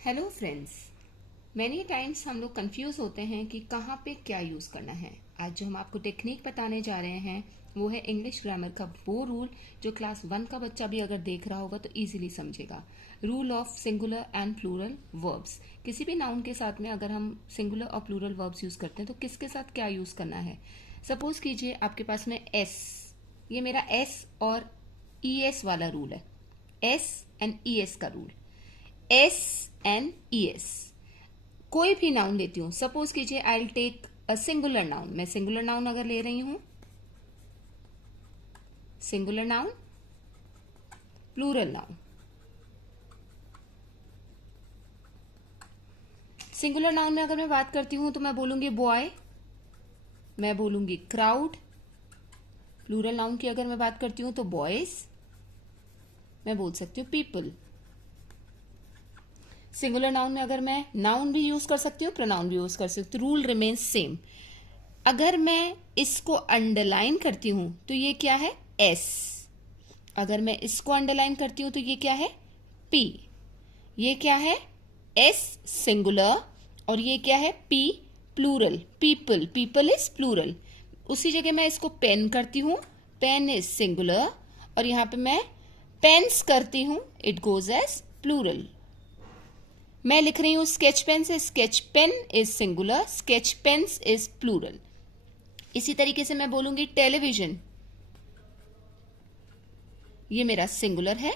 Hello friends. Many times हम लोग confuse होते हैं कि कहाँ पे क्या यूज़ करना है। आज जो हम आपको टेक्निक बताने जा रहे हैं वो है इंग्लिश ग्रामर का वो रूल जो क्लास 1 का बच्चा भी अगर देख रहा होगा तो इजीली समझेगा। Rule of singular and plural verbs. किसी भी नाउन के साथ में अगर हम सिंगुलर और प्लूरल वर्ब्स यूज़ करते हैं तो किसके साथ क्या यूज़ करना है। सपोज कीजिए आपके पास में एस, ये मेरा एस और ई एस वाला रूल है। एस एंड ई एस का rule, S and E S. कोई भी नाउन लेती हूं, सपोज कीजिए I will take a singular noun. मैं सिंगुलर नाउन अगर ले रही हूं, singular noun, plural noun. Singular noun में अगर मैं बात करती हूं तो मैं बोलूंगी बॉय, मैं बोलूंगी क्राउड। प्लूरल नाउन की अगर मैं बात करती हूं तो बॉयज, मैं बोल सकती हूं पीपल। सिंगुलर नाउन में अगर मैं नाउन भी यूज कर सकती हूँ, प्रोनाउन भी यूज कर सकती हूँ। Rule remains same. अगर मैं इसको अंडरलाइन करती हूं तो ये क्या है, एस। अगर मैं इसको अंडरलाइन करती हूं तो ये क्या है, पी। ये क्या है, एस सिंगुलर और ये क्या है, P plural, people. People is plural. उसी जगह मैं इसको पेन करती हूं, पेन इज सिंगुलर, और यहां पे मैं पेन्स करती हूं, इट गोज एज प्लूरल। मैं लिख रही हूं स्केच पेन से, sketch pen is singular, sketch pens is plural. इसी तरीके से मैं बोलूंगी टेलीविजन, ये मेरा सिंगुलर है।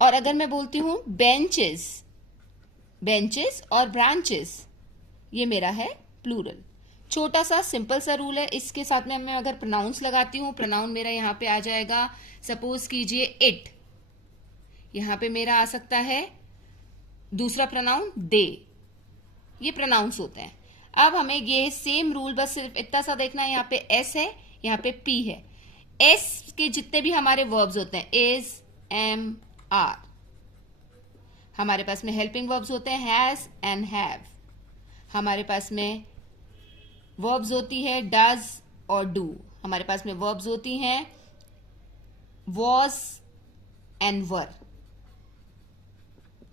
और अगर मैं बोलती हूं बेंचेस, बेंचेस और ब्रांचेस, ये मेरा है प्लूरल। छोटा सा सिंपल सा रूल है। इसके साथ में मैं अगर प्रोनाउंस लगाती हूं, प्रोनाउन मेरा यहां पे आ जाएगा। सपोज कीजिए इट, यहां पे मेरा आ सकता है दूसरा प्रोनाउन दे। ये प्रोनाउंस होते हैं। अब हमें ये सेम रूल बस सिर्फ इतना सा देखना है, यहाँ पे एस है, यहाँ पे पी है। एस के जितने भी हमारे वर्ब्स होते हैं, इज, एम, आर, हमारे पास में हेल्पिंग वर्ब्स होते हैं, हैज एंड हैव। हमारे पास में वर्ब्स होती है डज और डू। हमारे पास में वर्ब्स होती हैं वॉज एंड वर।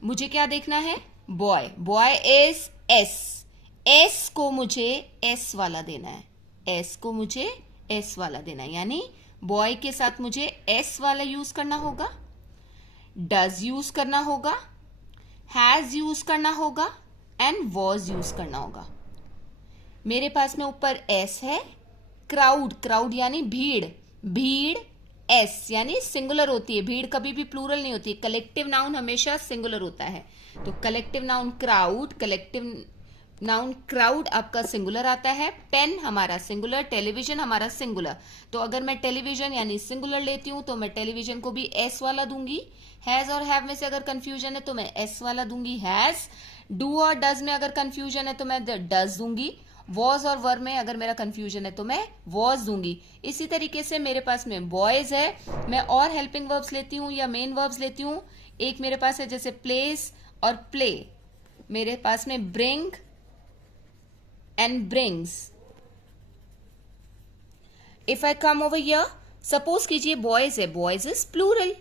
मुझे क्या देखना है, boy, boy is S. S को मुझे एस वाला देना है, एस को मुझे एस वाला देना है, यानी बॉय के साथ मुझे एस वाला यूज करना होगा, डज यूज करना होगा, हैज यूज करना होगा एंड वॉज यूज करना होगा। मेरे पास में ऊपर एस है। क्राउड, क्राउड यानी भीड़, भीड़ एस यानी सिंगुलर होती है। भीड़ कभी भी प्लूरल नहीं होती। कलेक्टिव नाउन हमेशा सिंगुलर होता है। तो collective noun crowd, collective noun crowd आपका सिंगुलर आता है। पेन हमारा सिंगुलर, टेलीविजन हमारा सिंगुलर। तो अगर मैं टेलीविजन यानी सिंगुलर लेती हूं तो मैं टेलीविजन को भी एस वाला दूंगी। हैज और हैव में से अगर कंफ्यूजन है तो मैं एस वाला दूंगी, हैज। डू और डज में अगर कंफ्यूजन है तो मैं डज दूंगी। वॉज और वर में अगर मेरा कंफ्यूजन है तो मैं वॉज दूंगी। इसी तरीके से मेरे पास में बॉयज है, मैं और हेल्पिंग वर्ब्स लेती हूँ या मेन वर्ब्स लेती हूँ। एक मेरे पास है जैसे प्लेस और प्ले। मेरे पास में bring and brings. If I come over here, suppose कीजिए बॉयज है, boys is plural.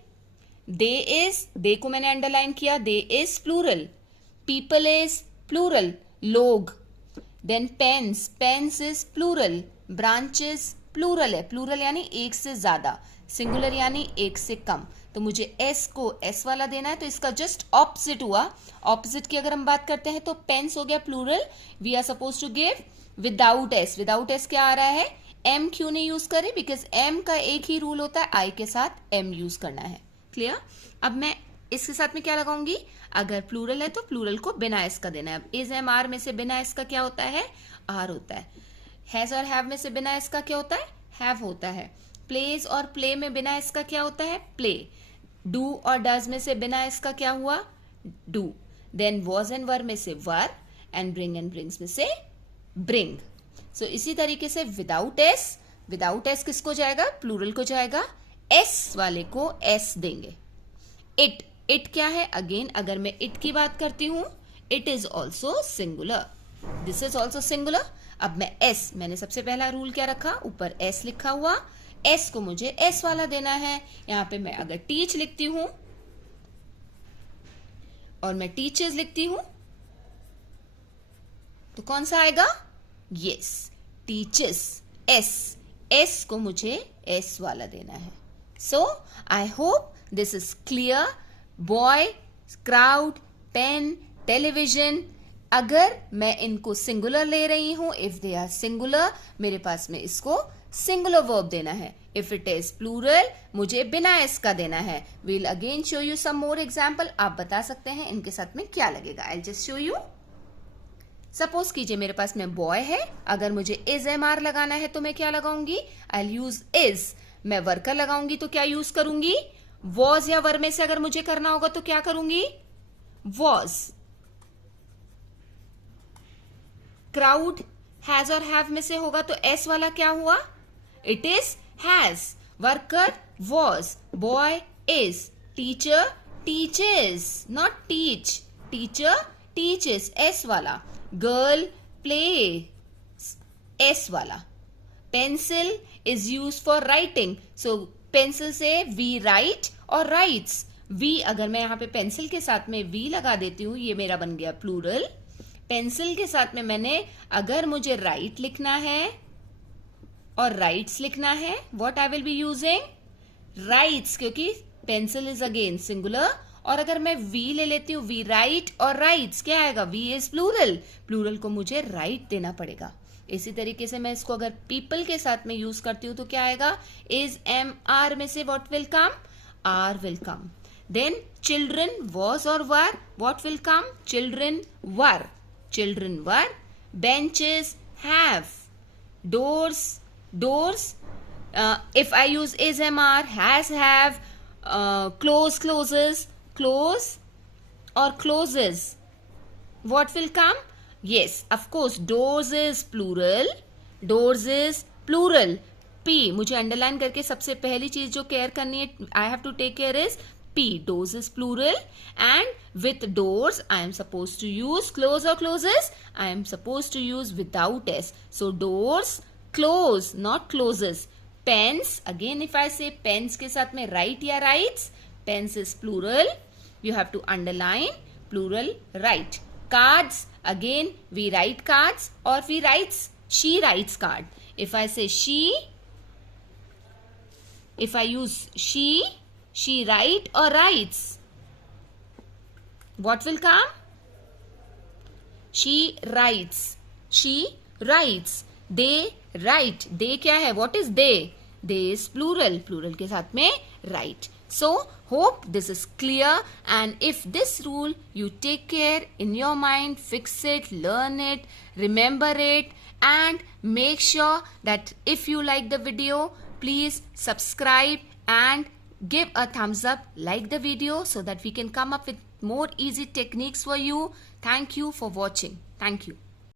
They is, they को मैंने अंडरलाइन किया, they is plural. People is plural, लोग। Then pens, pens is plural. Branches plural है, प्लूरल यानी एक से ज्यादा, सिंगुलर यानी एक से कम। तो मुझे एस को एस वाला देना है, तो इसका जस्ट ऑपोजिट हुआ। ऑपोजिट की अगर हम बात करते हैं तो पेन्स हो गया plural, we are suppose to give without S. Without S क्या आ रहा है, एम क्यों नहीं यूज करें, बिकॉज एम का एक ही रूल होता है, आई के साथ एम यूज करना है। क्लियर। अब मैं इसके साथ में क्या लगाऊंगी, अगर प्लूरल है तो प्लूरल को बिना एस का देना है। अब इज, एम, आर में से बिना एस का क्या होता है, आर होता है। हैज और हैव में से बिना एस का क्या होता है, हैव होता है। प्लेज और प्ले में बिना एस का क्या होता है, प्ले। डू और डज में से बिना एस का क्या हुआ, डू। देन वॉज एंड वर में से वर, एंड ब्रिंग एंड ब्रिंग्स में से ब्रिंग। सो इसी तरीके से विदाउट एस, विदाउट एस किसको जाएगा, प्लूरल को जाएगा, एस वाले को एस देंगे। इट, इट क्या है, अगेन अगर मैं इट की बात करती हूं, it is also singular, this is also singular. अब मैं एस, मैंने सबसे पहला रूल क्या रखा, ऊपर एस लिखा हुआ, एस को मुझे एस वाला देना है। यहां पे मैं अगर टीच लिखती हूं, और मैं टीचर्स लिखती हूं तो कौन सा आएगा? Yes, teachers. एस को मुझे एस वाला देना है। So I hope this is clear. Boy, crowd, pen, television, अगर मैं इनको सिंगुलर ले रही हूं, इफ दे आर सिंगुलर, मेरे पास में इसको सिंगुलर वर्ब देना है। इफ इट इज प्लूरल, मुझे बिना एस का देना है। We'll again show you some more example. आप बता सकते हैं इनके साथ में क्या लगेगा। I just show you. Suppose कीजिए मेरे पास में बॉय है, अगर मुझे इज एम आर लगाना है तो मैं क्या लगाऊंगी? आई यूज इज। मैं वर्कर लगाऊंगी तो क्या यूज करूंगी? वॉज या वर में से अगर मुझे करना होगा तो क्या करूंगी? वॉज। क्राउड हैज और हैव में से होगा तो एस वाला क्या हुआ? It is has. Worker was, boy is, teacher teachers, not teach, teacher teachers, S वाला। गर्ल प्ले, एस वाला। Pencil is use for writing, so pencil से वी राइट और राइट्स। वी, अगर मैं यहां पे पेंसिल के साथ में वी लगा देती हूं, ये मेरा बन गया प्लूरल। पेंसिल के साथ में मैंने, अगर मुझे राइट लिखना है और राइट्स लिखना है, what I will be using? Rights, क्योंकि पेंसिल इज अगेन सिंगुलर। और अगर मैं वी ले लेती हूं, वी राइट और राइट्स, क्या आएगा? We is plural. प्लूरल को मुझे राइट देना पड़ेगा। इसी तरीके से मैं इसको अगर पीपल के साथ में यूज करती हूं तो क्या आएगा? इज एम आर में से what will come? Are will come. Then children, was और were, what will come? Children were, children were. Benches have, doors doors, if I use is, mr, has, have, close, closes, close or closes, what will come? Yes, of course, doors is plural, doors is plural. P, मुझे underline करके सबसे पहली चीज जो care करनी है, I have to take care is P, doors is plural, and with doors I am supposed to use close or closes, I am supposed to use without s. So doors close, not closes. Pens, again if I say pens के साथ में write या writes, pens is plural, you have to underline plural write. Cards, again we write cards or we writes, she writes card. If I say she, if I use she write or writes, what will come? She writes, she writes. They write, they क्या है? What is they? They is plural, plural के साथ में write. So hope this is clear, and if this rule you take care in your mind, fix it, learn it, remember it, and make sure that if you like the video, please subscribe and give a thumbs up, like the video, so that we can come up with more easy techniques for you. Thank you for watching. Thank you.